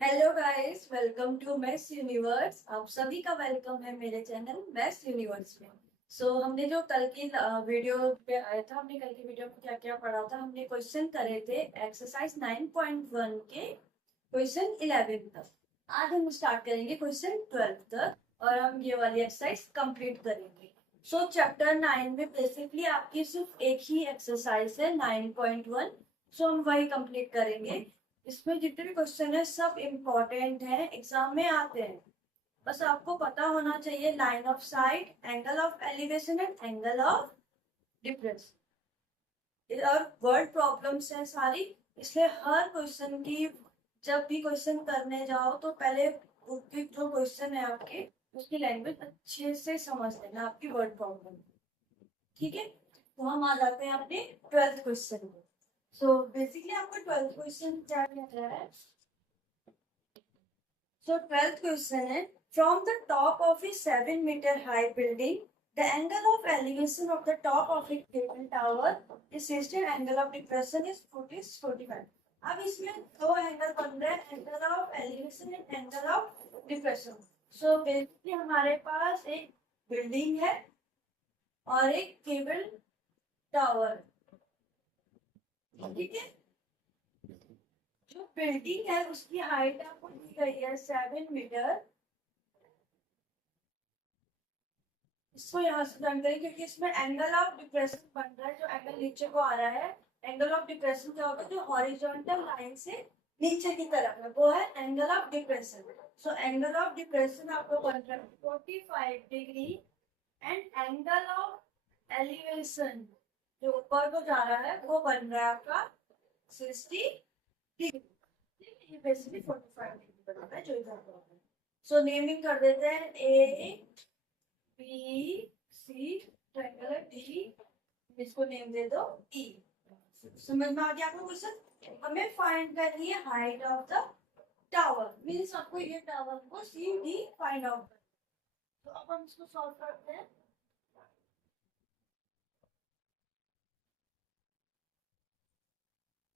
Hello guys, welcome to maths universe. आप सभी का वेलकम है मेरे चैनल मैथ्स यूनिवर्स में। हमने जो कल की वीडियो पे आया था, हमने कल की वीडियो में क्या क्या पढ़ा था। हमने क्वेश्चन करे थे एक्सरसाइज 9.1 के क्वेश्चन 11 तक। आज हम स्टार्ट करेंगे क्वेश्चन 12 तक और हम ये वाली एक्सरसाइज कंप्लीट करेंगे। चैप्टर 9 में बेसिकली आपकी सिर्फ एक ही एक्सरसाइज है 9.1। हम वही कंप्लीट करेंगे। इसमें जितने भी क्वेश्चन है सब इम्पोर्टेंट है, एग्जाम में आते हैं। बस आपको पता होना चाहिए line of site, angle of elevation and angle of difference. और वर्ड प्रॉब्लम्स है सारी, इसलिए हर क्वेश्चन की जब भी क्वेश्चन करने जाओ तो पहले उसकी जो क्वेश्चन है आपके उसकी लैंग्वेज अच्छे से समझ लेना, आपकी वर्ड प्रॉब्लम। ठीक है, तो हम आ जाते हैं अपने 12th क्वेश्चन में। बेसिकली आपका 12th क्वेश्चन क्या कहता है। 12th question है, from the top of a 7-meter high building, the angle of elevation of the top of a cable tower is 60 and angle of depression is 45. अब इसमें दो angle बन रहे हैं, angle of elevation and angle of depression. Basically हमारे पास एक building है और एक केबल टावर। ठीक है, जो बिल्डिंग है उसकी हाइट आपको दी गई है 7 मीटर। इसको यहाँ से ज्वाइन करें क्योंकि इसमें एंगल ऑफ डिप्रेशन बन रहा है, जो एंगल नीचे को आ रहा है। एंगल ऑफ डिप्रेशन क्या होगा, जो हॉरिजॉन्टल लाइन से नीचे की तरफ है वो है angle of depression. Angle of depression आपको बन रहा है 45 degree and angle of elevation जो ऊपर को जा रहा है वो बन रहा है आपका 60 डिग्री। ये बेसिकली 45 डिग्री बन रहा है जो इधर को। नेमिंग कर देते हैं A B C triangle D, इसको नेम दे दो ई। समझ में आ गया आपको क्वेश्चन। हमें फाइंड करनी है height of the tower, means आपको ये टावर को सी डी फाइंड आउट करना। तो अब हम इसको सॉल्व करते हैं।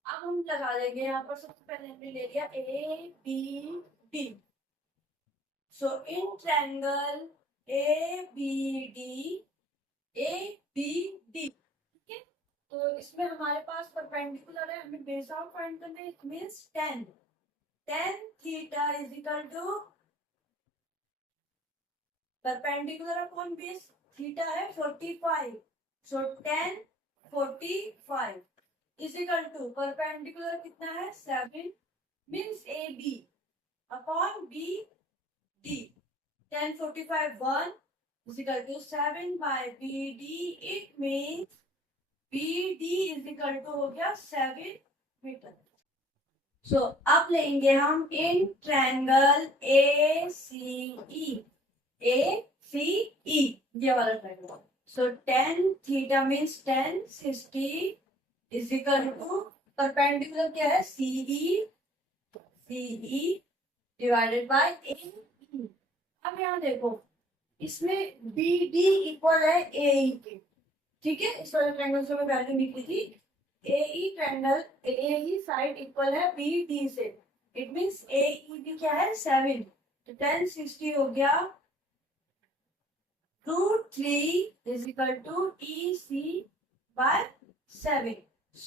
अब हम लगा देंगे यहाँ पर, सबसे पहले हमने ले लिया A B D. In triangle A B D, A B D, ठीक है। तो इसमें हमारे पास परपेंडिकुलर है, हमें बेस आउट फाइंड करना है। It means tan theta is equal to perpendicular upon base, theta है 45। tan 45 is equal to perpendicular कितना है 7, means A B upon B D. tan 45 1 is equal to 7 by BD. It means BD is equal to हो गया 7 metre. अब लेंगे हम in triangle ACE, ACE ये वाला triangle. tan theta means tan 60 is equal to perpendicular क्या है CE divided by AE। अब यहाँ देखो, इसमें बी डी इक्वल है ए ई के। ठीक है, इस वाले ट्रायंगल से मैं वैल्यू निकली थी। ए ई ट्रायंगल, ए ई साइड इक्वल है बी डी से। इट मींस ए ई भी क्या है 7। तो tan 60 हो गया √3 is equal to E C by 7।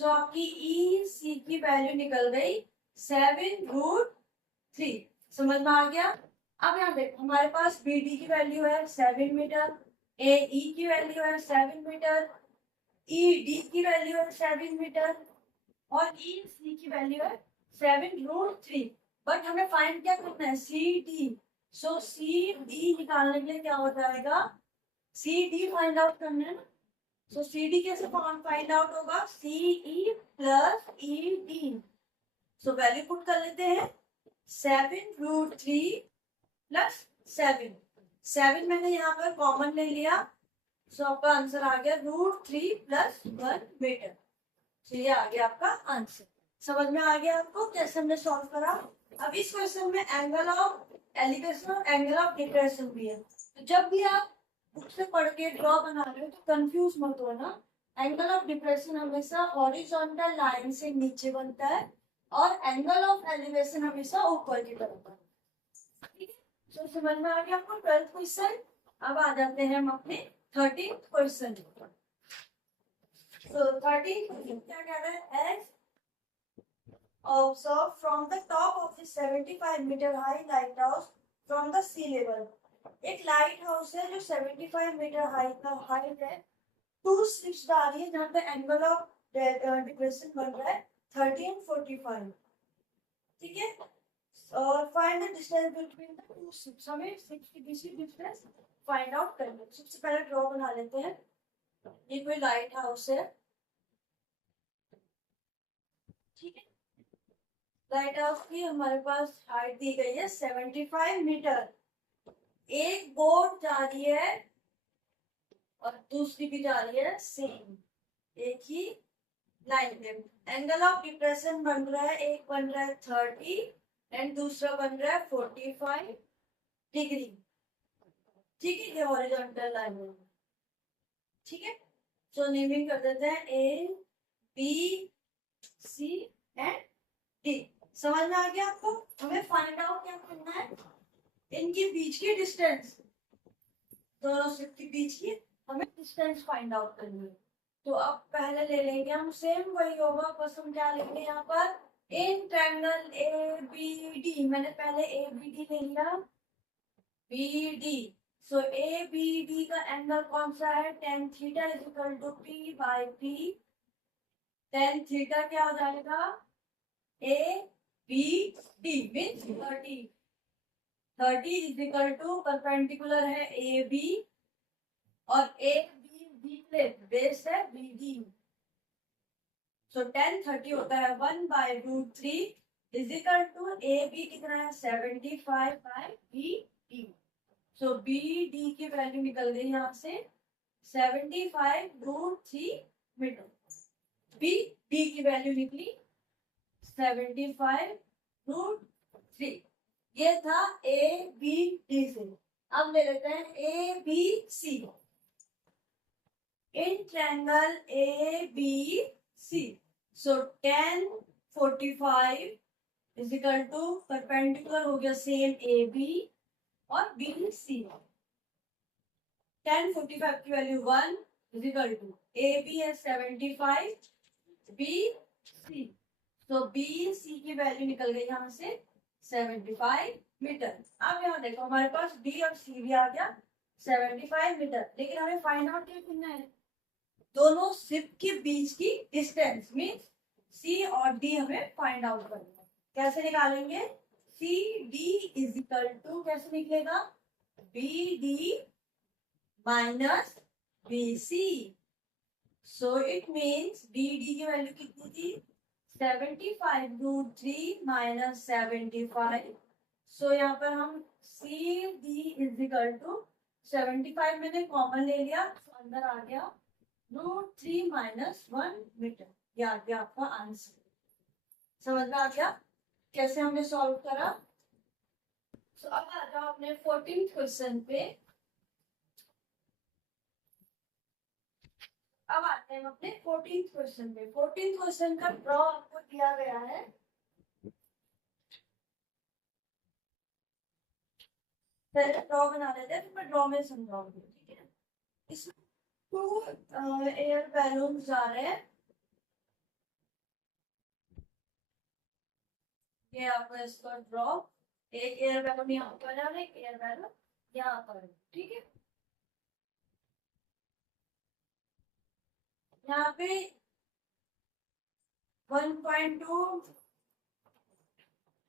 आपकी ई सी की वैल्यू निकल गई 7√3। समझ में आ गया। अब यहाँ देखो, हमारे पास बी डी की वैल्यू है 7 मीटर, ए ई की वैल्यू है 7 मीटर, ई डी की वैल्यू है 7 मीटर और ई सी की वैल्यू है 7√3। बट हमें फाइंड क्या करना है सी डी। सी डी निकालने के लिए क्या हो जाएगा, सी डी फाइंड आउट करना है ना। सी डी कैसे फाइंड आउट होगा, c e plus e d. Value put कर लेते हैं 7√3 प्लस 7 मैंने यहाँ पर कॉमन ले लिया। आपका आंसर आ गया √3 प्लस 1 मीटर। ये आ गया आपका आंसर। समझ में आ गया आपको कैसे हमने सॉल्व करा। अब इस क्वेश्चन में एंगल ऑफ एलिवेशन और एंगल ऑफ डिप्रेशन भी है। तो जब भी आप बुक से पढ़ के ड्रॉ बना रहे हो तो कंफ्यूज मत होना। एंगल ऑफ डिप्रेशन हमेशा हॉरिजॉन्टल लाइन से नीचे बनता है और एंगल ऑफ एलिवेशन हमेशा ऊपर की तरफ है। ठीक है, तो समझ में आ गया आपको 12th क्वेश्चन। अब आ जाते हैं हम अपने 13th क्वेश्चन पर। तो 13th क्वेश्चन क्या कह रहा है? As observed from the top of the 75 meter high lighthouse from the sea level। एक लाइट हाउस है जो 75 मीटर हाइट है, 2 स्लिप्स डाल रही है जहां पे एंगल ऑफ डिप्रेशन बन रहा है 30 and 45। ठीक है, और find the distance between the two ships. हमें शिप्स के बीच की डिस्टेंस फाइंड आउट करना है। सबसे पहले ड्रॉ बना लेते हैं। ये कोई लाइट हाउस है। ठीक है, लाइट हाउस की हमारे पास हाइट दी गई है 75 मीटर। एक बोट जा रही है और दूसरी भी जा रही है सेम, एक ही लाइन में। एंगल ऑफ डिप्रेशन बन रहा है, एक बन रहा है 30 एंड दूसरा बन रहा है 45 डिग्री। ठीक है, ये हॉरिजॉन्टल लाइन है। ठीक है, तो नेमिंग कर देते हैं A B C and D. समझ में आ गया आपको? हमें फाइंड आउट क्या करना है? इनके बीच की डिस्टेंस, दोनों शिप के बीच की हमें डिस्टेंस फाइंड आउट करनी है। तो अब पहले ले लेंगे हम, सेम वही होगा, बस हम क्या लेंगे यहाँ पर in triangle A B D. मैंने पहले ए बी डी ले लिया, B D. So A B D का एंगल कौन सा है? tan theta is equal to P by P. tan theta क्या हो जाएगा? A B D means 30। 30 is equal to perpendicular है ए बी और ए बी प्लेट बेस है बी डी। सो tan 30 होता है 1/√3 is equal to A B कितना है? 75 by B D. So B D की वैल्यू निकल गई यहाँ से 75√3 मीटर। बी डी की वैल्यू निकली 75√3। ये था ए बी डी से। अब ले लेते हैं A B C. In triangle A B C, so tan 45 is equal to perpendicular हो गया सेम ए बी और बी सी। tan 45 की value 1 is equal to A B है 75 बी सी। तो बी सी की वैल्यू निकल गई यहाँ से 75 मीटर। अब यहाँ देखो हमारे पास डी और सी भी आ गया 75 मीटर, लेकिन हमें फाइंड आउट क्या करना है? दोनों शिप के बीच की डिस्टेंस मीन्स सी और डी हमें फाइंड आउट करना है। कैसे निकालेंगे? C D is equal to कैसे निकलेगा? B D minus B C. So it means D D की वैल्यू कितनी थी? 75√3 माइनस 75। सो यहाँ पर हम C D is equal to 75 मैंने कॉमन ले लिया तो अंदर आ गया √3 माइनस 1 मीटर। ये आ गया आपका आंसर। समझ में आ गया कैसे हमने सॉल्व करा? तो अब आ जाओ अपने 14th क्वेश्चन पे। अब आते हैं अपने 14th क्वेश्चन पे। 14th क्वेश्चन का ड्रॉ आपको दिया गया है। पहले ड्रॉ बना लेते हैं, फिर मैं ड्रॉ में समझाऊंगी। ठीक है, इसमें 2 एयर बैलून जा रहे हैं। ये आपका इसका ड्रॉ, एक एयर बैलून यहाँ पर है और एक एयर बैलून यहाँ पर है। ठीक है, यहाँ पे 1.2,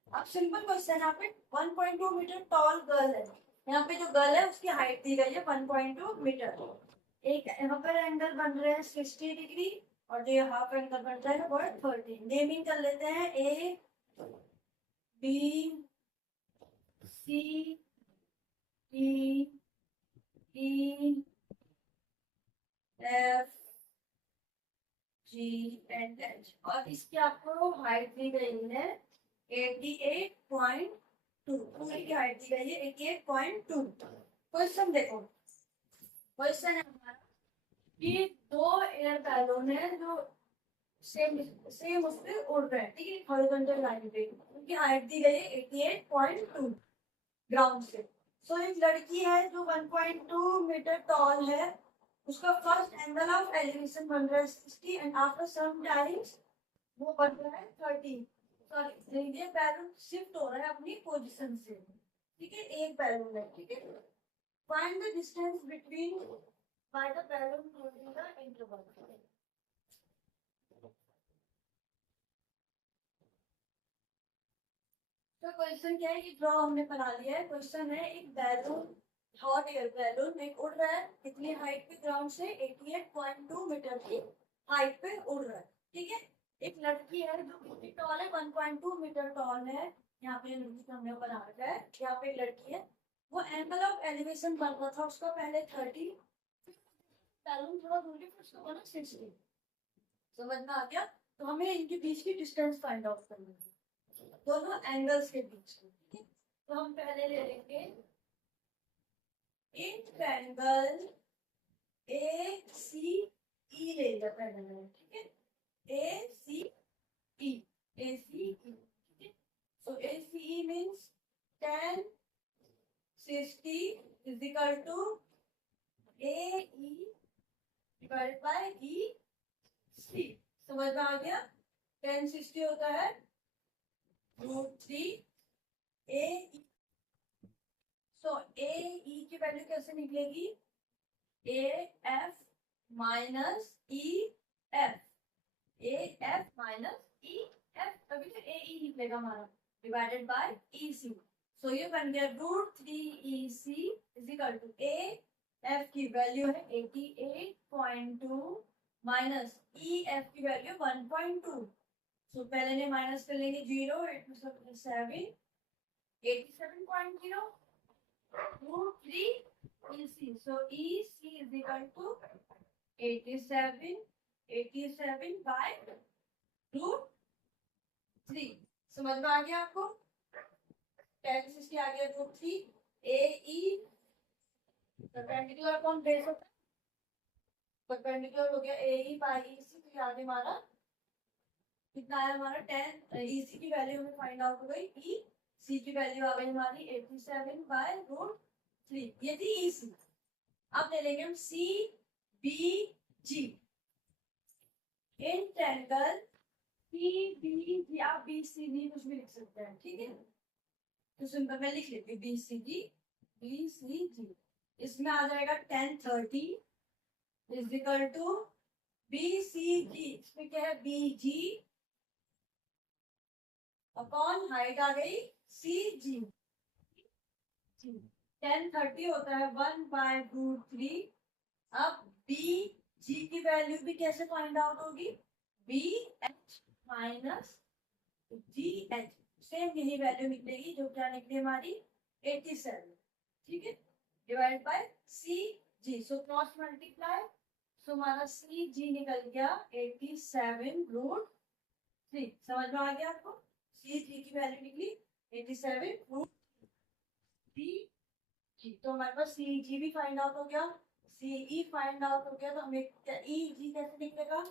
अब सिंपल क्वेश्चन, यहाँ पे 1.2 मीटर टॉल गर्ल है। यहाँ पे जो गर्ल है उसकी हाइट दी गई है 1.2 मीटर। एक यहाँ पर एंगल बन रहे हैं 60 डिग्री और जो हाफ एंगल बन रहा है वो 30। नेमिंग कर लेते हैं A B C D E F G and H. और इसकी आपको हाइट दी गई है 88.2। पूरी की हाइट दी गई है 88.2। क्वेश्चन देखो, क्वेश्चन है हमारा कि 2 एयर बैलून है जो सेम सेम उस पे उड़ रहे हैं, ठीक है, हॉरिजॉन्टल लाइन पे, उनकी हाइट दी गई है 88.2 ग्राउंड से। सो एक लड़की है जो 1.2 मीटर टॉल है, उसका फर्स्ट एंगल ऑफ एलिवेशन बन रहा है 60 एंड आफ्टर सम टाइम्स वो बन रहा है 30। सॉरी, ये बैलून शिफ्ट हो रहा है अपनी पोजीशन से, ठीक है, एक बैलून है, ठीक है। Find the distance between by the balloon during the interval. तो क्वेश्चन क्या है कि ड्रॉ हमने बना लिया है। क्वेश्चन है एक बैलून, हॉट एयर बैलून एक उड़ रहा है कितनी हाइट पे, ग्राउंड से 88.2 मीटर की हाइट पे उड़ रहा है, ठीक है। एक लड़की है जो कितनी टॉल है, 1.2 मीटर टॉल है, यहाँ पे लड़की का हमने बना रखा है, यहाँ पे एक लड़की है, वो एंगल ऑफ एलिवेशन बन रहा था उसका पहले 30, बैलून थोड़ा दूर है फिर उसका बना 60। समझ में आ गया? तो हमें इनके बीच की डिस्टेंस फाइंड आउट करनी है, दोनों एंगल्स के बीच की, ठीक है। तो हम पहले ले लेंगे एक एंगल ए सी ई ले लिया पहले मैंने, ठीक है, ए सी ई, ए सी ई, ठीक है। So a c e means 10 60 is equal to a e divided by e c. समझ में आ गया? 1060 होता है √3 ए ई। सो ए ई की वैल्यू कैसे निकलेगी, A F minus e F, A F minus e F, तभी तो ए ई निकलेगा हमारा, डिवाइडेड बाय ई सी। सो ये बन गया √3 e c is equal to a f की वैल्यू है 88.2 माइनस ई एफ की वैल्यू 1.2। सो पहले ने माइनस कर लेंगे 0, 7 87.0 √3 EC. So EC is equal to 87 by √3। समझ में आ गया आपको? 1060 आ गया √3 AE परपेंडिकुलर अपॉन बेस होता है, परपेंडिकुलर हो गया AE बाय EC। तो आगे हमारा कितना आया, हमारा 10 EC की वैल्यू हमें फाइंड आउट हो गई, EC की वैल्यू आ गई हमारी 87 बाय √3, ये थी EC। अब ले लेंगे हम c b g, in triangle c b g, आप बी सी डी कुछ भी लिख सकते हैं, ठीक है। तो सिंपल मैं लिख लेती हूँ बी सी डी, बी सी जी। इसमें आ जाएगा 1030 is equal to b c g, इसमें क्या है बी जी अपॉन हाइट आ गई सी जी। 1030 होता है 1/√3। अब बी जी की वैल्यू भी कैसे फाइंड आउट होगी, b h minus g h, same यही वैल्यू निकलेगी जो क्या निकली हमारी 87, ठीक है, divide by c g. So cross multiply, so हमारा सी जी निकल गया 87√3। समझ में आ गया आपको? सी जी की वैल्यू निकली 87√3 जी। तो हमारे पास सी जी भी फाइंड आउट हो गया, सी ई फाइंड आउट हो गया। तो हमें ई जी कैसे निकलेगा,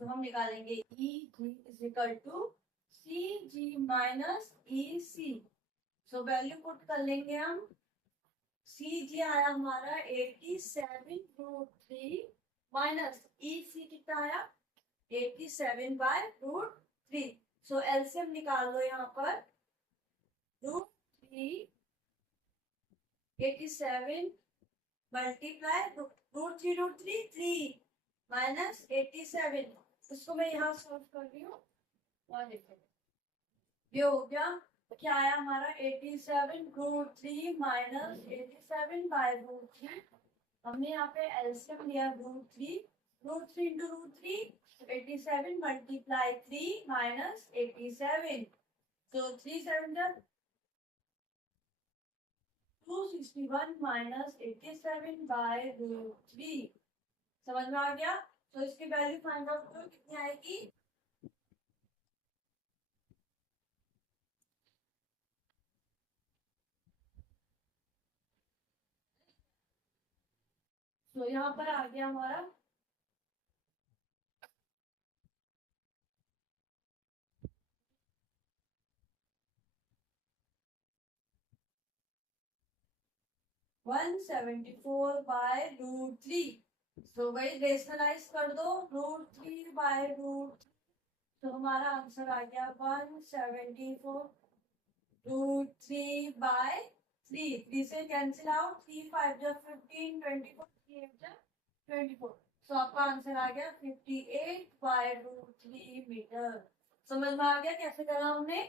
तो हम निकालेंगे e g is equal to c g minus e c. So value put कर लेंगे हम, सी जी आया हमारा 87√3 माइनस ई सी कितना आया 87/√3। सो एलसीएम निकाल लो यहाँ पर, √3 87 मल्टीप्लाई √3 3 माइनस 87। इसको मैं यहाँ सॉल्व कर रही हूँ और देखो ये हो गया, क्या आया हमारा 87√3 माइनस 87/√3। हमने यहाँ पे एलसीएम लिया √3 इंटू √3, 87 मल्टीप्लाई 3 माइनस 87। तो 3 7 261 माइनस 87/√3। समझ में आ गया? तो इसकी वैल्यू फाइंड आउट करो कितनी आएगी, तो यहाँ पर आ गया हमारा 174/√3। तो वही रेशनलाइज कर दो, √3/√3। तो हमारा आंसर आ गया 174√3/3। 3 से कैंसिल आउट, 3 5 जा 15, 24, 3 8 जा 24। तो आपका आंसर आ गया 58/√3 मीटर। समझ में आ गया कैसे करा हमने?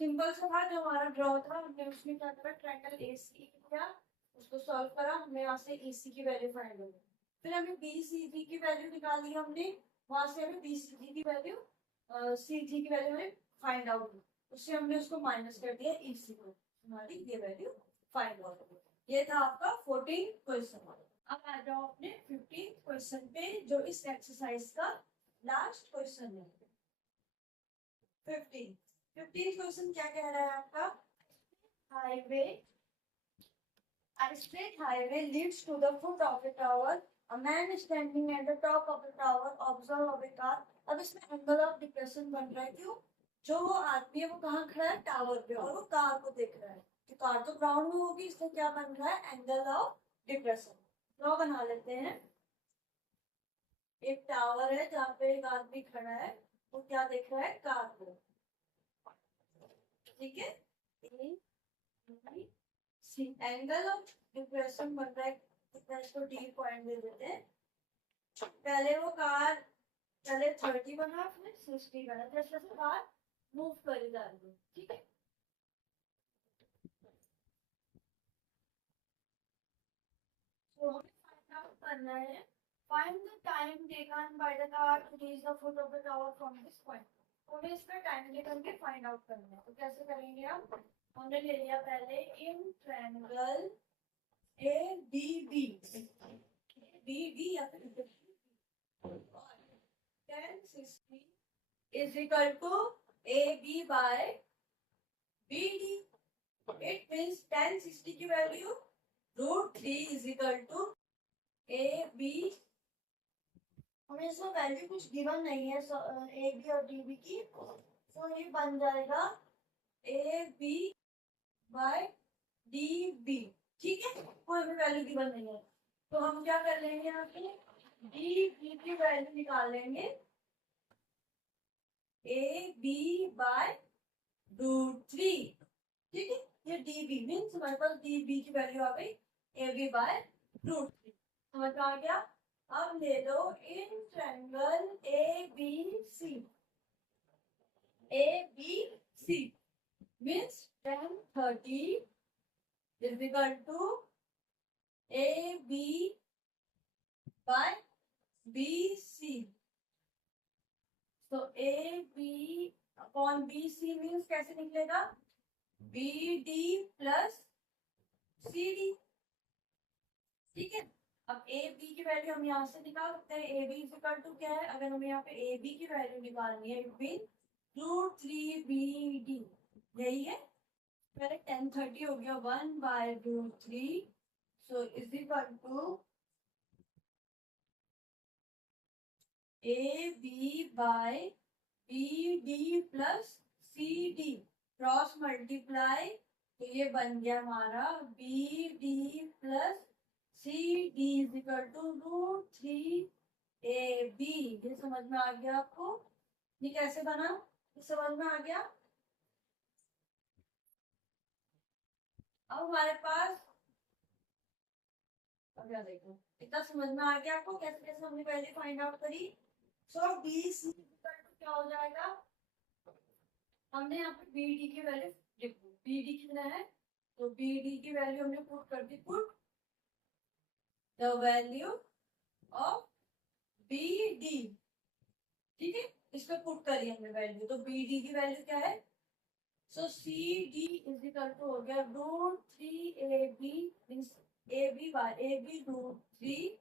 सिंपल सा था जो हमारा ड्रॉ था, हमने उसमें क्या करा, ट्रायंगल एसी किया, उसको सॉल्व करा, हमने यहाँ से एसी की वैल्यू फाइंड हो गई। फिर हमें बीसीडी की वैल्यू निकाली हमने, वहां से हमें बीसीडी की वैल्यू सी3 की वैल्यू हमें फाइंड आउट हुई, उससे हमने उसको माइनस कर दिया ईसी को, हमारी ये वैल्यू फाइंड आउट हो गई। ये था आपका 14 क्वेश्चन। अब आ जाओ अपने 15 क्वेश्चन पे, जो इस एक्सरसाइज का लास्ट क्वेश्चन है। 15 क्वेश्चन क्या कह रहा है आपका? Highway, a straight highway leads to the foot of a tower. A man is standing at the top of the tower, observe a car. अब इसमें एंगल ऑफ डिप्रेशन बन रहा है, क्यों? जो वो आदमी है वो कहाँ खड़ा है? टावर पे, और वो कार को देख रहा है। तो कार तो ग्राउंड में होगी, इसमें क्या बन रहा है? Angle of depression. ड्रॉ बना लेते हैं। एक टावर है जहाँ पे एक आदमी खड़ा है, वो क्या देख रहा है? कार को। ठीक है, एंगल ऑफ डिप्रेशन बन रहा है, इसको डी पॉइंट दे देते हैं। पहले वो कार, पहले 30 बना, फिर 60 बना, जैसे जैसे कार मूव करी जा रही है। ठीक है, तो हमें फाइंड आउट करना है, find the time taken by the car to reach the foot of the tower from this point. हमें इसका टाइम टेकन के फाइंड आउट करना है। तो कैसे करेंगे हम? हमने ले लिया पहले in triangle A B B, B D या फिर 1060 is equal to AB by BD. It means 1060 की value √3 is equal to AB। हमें इसमें वैल्यू कुछ गिवन नहीं है AB और DB की, तो ये बन जाएगा AB by DB। ठीक है, कोई भी वैल्यू गिवन नहीं है, तो हम क्या कर लेंगे? यहाँ पे DB की वैल्यू निकाल लेंगे, AB by √3। ठीक है, ये DB मीन्स हमारे पास DB की वैल्यू आ गई AB by √3। समझ में आ गया? अब ले लो in triangle ABC, ABC means 1030 is equal to AB by BC। तो AB अपॉन BC मीन्स कैसे निकलेगा? BD plus CD। ठीक है, अब AB की वैल्यू हम यहाँ से निकाल सकते हैं। AB इज इक्वल टू क्या है? अगर हमें यहाँ पे AB की वैल्यू निकालनी है, इट मीन √3BD, यही है। पहले 1030 हो गया 1/√3, so is equal to AB by BD plus CD, cross multiply, तो ये बन गया हमारा BD plus CD is equal to √3AB। ये समझ में आ गया आपको? ये कैसे बना, ये समझ में आ गया? अब हमारे पास, अब क्या देखो, इतना समझ में आ गया आपको कैसे कैसे हमने पहले फाइंड आउट करी? सो BC क्या हो जाएगा? हमने यहाँ पे BD की वैल्यू देखो, BD कितना है, तो BD की वैल्यू हमने पुट कर दी, put the value of BD। ठीक है, इसको पुट करी हमने वैल्यू, तो BD की वैल्यू क्या है? So CD is equal to हो गया √3AB means AB by AB √3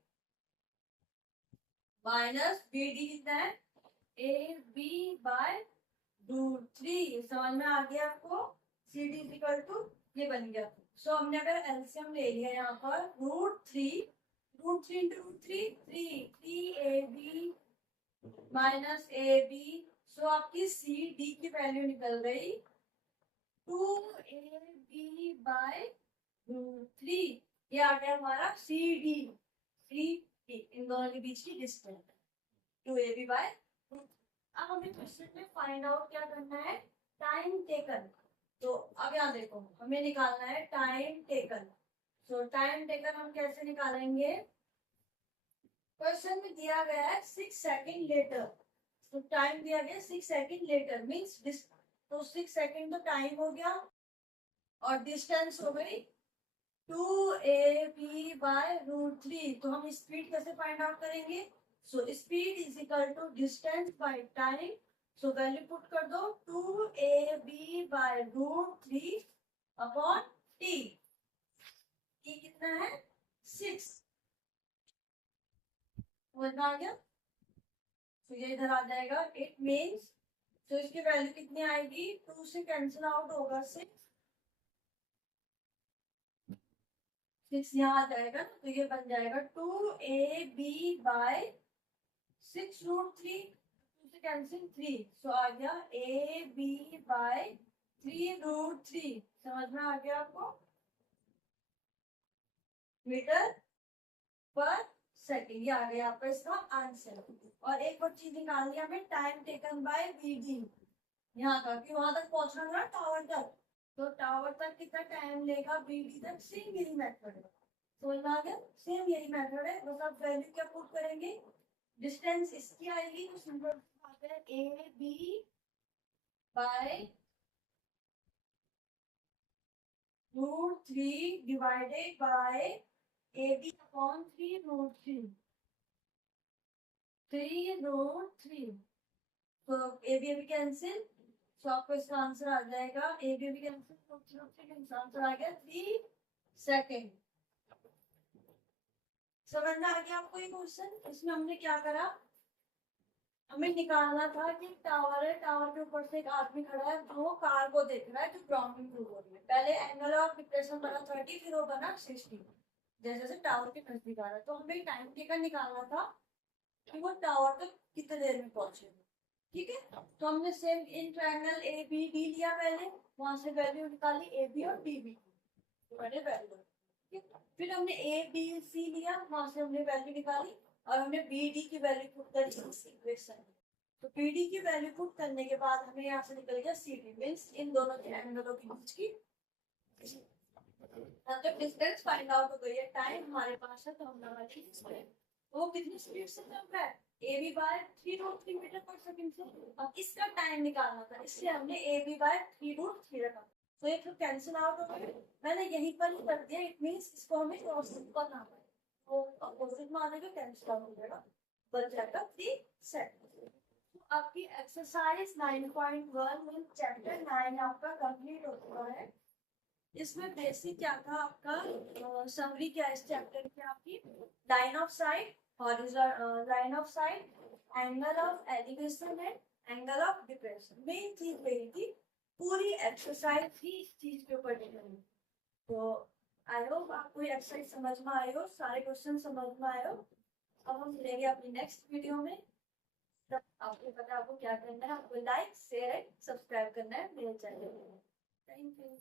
minus BD कितना है? AB by √3। समझ में आ गया आपको? CD इज इक्वल टू ये बन गया। सो हमने अगर एलसीएम ले लिया यहाँ पर √3 इंटू √3 3AB माइनस AB, सो आपकी CD की वैल्यू निकल गई 2AB बाय √3। ये आ गया हमारा सी डी इन दोनों के बीच की डिस्टेंस 2ab बाय। अब हमें क्वेश्चन में फाइंड आउट क्या करना है, टाइम टेकन। तो अब यहाँ देखो हमें निकालना है टाइम टेकन। तो टाइम टेकन हम कैसे निकालेंगे, क्वेश्चन में दिया गया है 6 सेकंड लेटर, तो टाइम दिया गया 6 सेकंड लेटर मींस तो 6 सेकंड तो टाइम हो गया और डिस्टेंस हो गई 2ab बाय रूट 3। तो हम स्पीड कैसे फाइंड आउट करेंगे, so speed is equal to distance by time. So value put कर दो 2ab by root 3 upon T. T कितना है 6, समझ में आ गया। तो ये इधर आ जाएगा, इट मीन्स तो इसकी वैल्यू कितनी आएगी, 2 से कैंसिल आउट होगा 6 यहाँ आ जाएगा, तो ये बन जाएगा 2ab बाय 6 रूट 3, 2 से कैंसिल 3, सो आ गया ab बाय 3 रूट 3। समझ में आ गया आपको, मीटर पर सेकेंड, ये आ गया आपका इसका आंसर। और एक और चीज निकाल लिया हमें, टाइम टेकन बाय वीडी, यहाँ तक कि वहां तक पहुंचना था टावर तक, तो टावर तक कितना टाइम लेगा बीडी तक, सेम यही मेथड है। समझ में आ गया, सेम यही मेथड है, बस आप वैल्यू क्या पुट करेंगे, डिस्टेंस इसकी आएगी तो सिंपल बात है A B by root 3 divided by A B upon 3 root 3, 3 root 3। तो ए बी कैंसिल, तो आपको इसका आंसर आ जाएगा ए बी कैंसिल, तो आंसर आ गया 3 सेकेंड। समझ में आ गया आपको ये क्वेश्चन। इसमें हमने क्या करा, हमें निकालना था कि टावर है, टावर के ऊपर से एक आदमी खड़ा है जो कार को देख रहा है जो ग्राउंड में मूव हो रही है। पहले एंगल ऑफ डिप्रेशन बना 30, फिर वो बना 60 जैसे जैसे टावर के नजदीक आ रहा है। तो हमें टाइम टेकन निकालना था कि वो टावर तक कितने देर में पहुंचे, ठीक है। तो हमने same in triangle A B D लिया, पहले वहां से वैल्यू निकाली ए बी और डी बी, मैंने वैल्यू, फिर हमने ए बी सी लिया, वहां से हमने वैल्यू निकाली और हमने बी डी की वैल्यू पुट करी इस इक्वेशन में। तो बी डी की वैल्यू पुट करने के बाद हमें यहाँ से निकल गया सी डी, मीन्स इन दोनों के एंगलों के बीच की जब डिस्टेंस फाइंड आउट हो गई है, टाइम हमारे पास है, तो हम लगा लेंगे वो कितनी स्पीड से चल रहा है, A B by 3 root 3 metre पर सेकंड से। अब इसका टाइम निकालना था, इसलिए हमने ए बी बाय 3 रूट 3 रखा, तो ये तो कैंसिल आउट हो गए, मैंने यहीं पर ही कर दिया। इट मींस इसको हमें क्रॉस करना है, तो अपोजिट में आने का कैंसिल आउट हो जाएगा, बन जाएगा 3 सेकंड। तो आपकी एक्सरसाइज 9.1 में चैप्टर 9 आपका कंप्लीट हो चुका है। इसमें बेसिक क्या था आपका, समरी क्या है इस चैप्टर की आपकी, line of site, horizontal line of site, angle of elevation and angle of depression, main चीज वही थी। पूरी एक्सरसाइज ही इस चीज के ऊपर डिपेंड। तो आई होप आपको ये एक्सरसाइज समझ में आए हो, सारे क्वेश्चन समझ में आए हो। अब हम मिलेंगे अपनी नेक्स्ट वीडियो में, तब आपको पता है आपको क्या करना है, आपको लाइक शेयर एंड सब्सक्राइब करना है मेरे चैनल। Thank you.